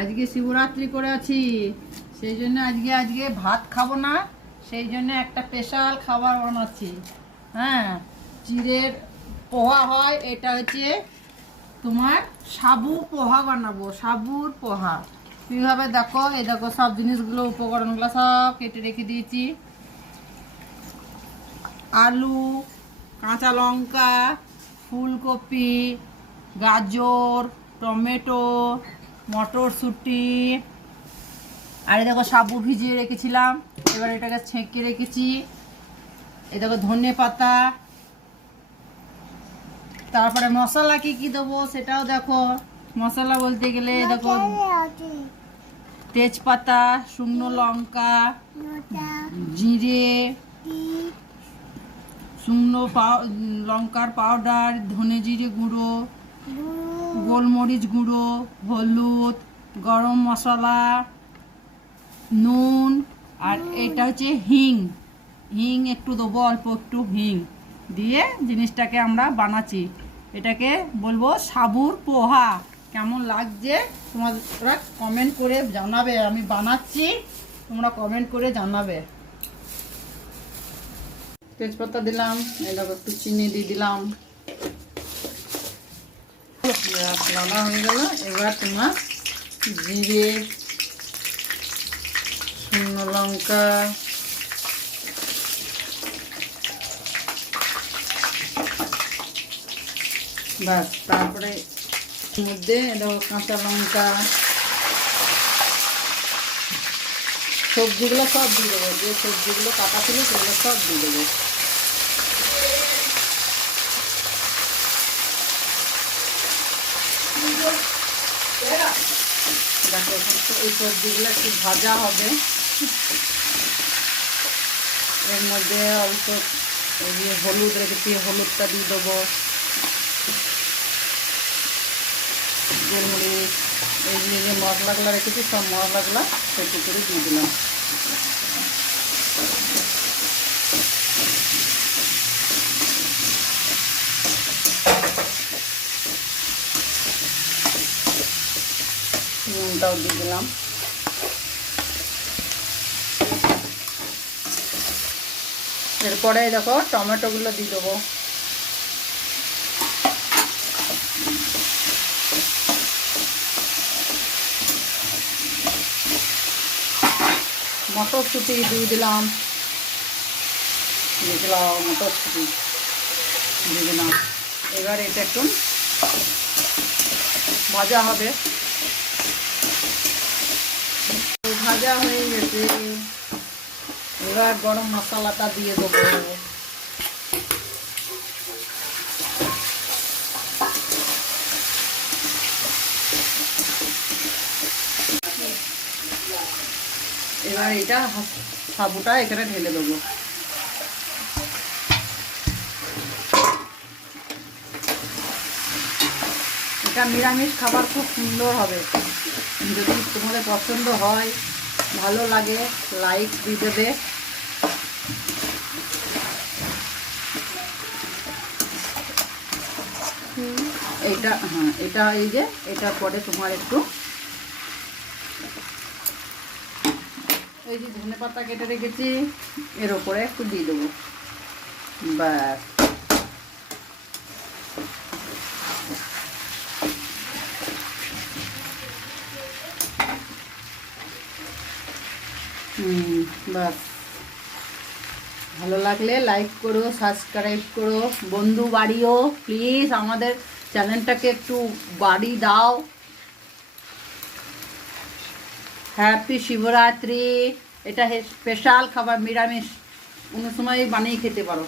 আজকে শিবরাত্রি করে আছি, সেই জন্য আজকে ভাত খাবো না, সেই জন্য একটা স্পেশাল খাবার বানাচ্ছি। হ্যাঁ, চিড়ের পোহা হয়, এটা হচ্ছে তোমার সাবু পোহা বানাবো, সাবুর পোহা। কীভাবে দেখো, এই দেখো সব জিনিসগুলো, উপকরণগুলো সব কেটে রেখে দিয়েছি। আলু, কাঁচা লঙ্কা, ফুলকপি, গাজর, টমেটো, মটরশুঁটি, আর এই দেখো সাবু ভিজিয়ে রেখেছিলাম, এবার এটাকে ছেঁকে রেখেছি। এই দেখো ধনে পাতা, তারপরে মশলা কি কি দেবো সেটাও দেখো। মশলা বলতে গেলে দেখো তেজপাতা, শুকনো লঙ্কা, জিরে, শুকনো লঙ্কার পাউডার, ধনে জিরে গুঁড়ো, গোলমরিচ গুঁড়ো, হলুদ, গরম মশলা, নুন, আর এটা হচ্ছে হিং। হিং একটু দেবো, অল্প একটু হিং দিয়ে জিনিসটাকে আমরা বানাচ্ছি। এটাকে বলবো সাবুর পোহা। কেমন লাগছে তোমরা কমেন্ট করে জানাবে। আমি বানাচ্ছি, তোমরা কমেন্ট করে জানাবে। তেজপাতা দিলাম, এটাকে একটু চিনি দিয়ে দিলাম, রান্না হয়ে গেল। এবার তোমার জিরে, শুকনো লঙ্কা, বাস, তারপরে মধ্যে দেখো কাঁচা লঙ্কা, সবজিগুলো সব দিয়ে দেবো, যে সবজিগুলো কাটা ছিল সেগুলো সব দিয়ে দেবো। দেখো এই সবজিগুলো একটু ভাজা হবে, এর মধ্যে অল্প এই যে হলুদ রেখেছি, হলুদটা দিয়ে দেবো, গোলমরিচ, এই যে মশলাগুলো রেখেছি সব মশলাগুলো সেটু করে দিয়ে দিলাম। নুনটাও দিয়ে দিলাম। এরপরে দেখো টমেটোগুলো দিয়ে দেবো, মটরশুঁটি দিয়ে দিলাম, মটরশুঁটি দিয়ে দিলাম। এবার এটা একটু ভাজা হবে, ভাজা হয়ে গেছে। এবার গরম মশলাটা দিয়ে দেবো, এবার এটা সাবুটা এখানে ঢেলে দেবো। এটা নিরামিষ খাবার, খুব সুন্দর হবে। যদি তোমাদের পছন্দ হয়, ভালো লাগে, লাইক দিয়ে দেবে। এইটা, হ্যাঁ, এটা এই যে এটা পরে তোমার একটু এই যে ধনে পাতা কেটে রেখেছি এর উপরে একটু দিয়ে দেবো, ব্যাস। বাস, ভালো লাগলে লাইক করো, সাবস্ক্রাইব করো, বন্ধু বাড়িও প্লিজ আমাদের চ্যানেলটাকে একটু বাড়ি দাও। হ্যাপি শিবরাত্রি। এটা স্পেশাল খাবার, নিরামিষ কোনো সময় বানিয়ে খেতে পারো।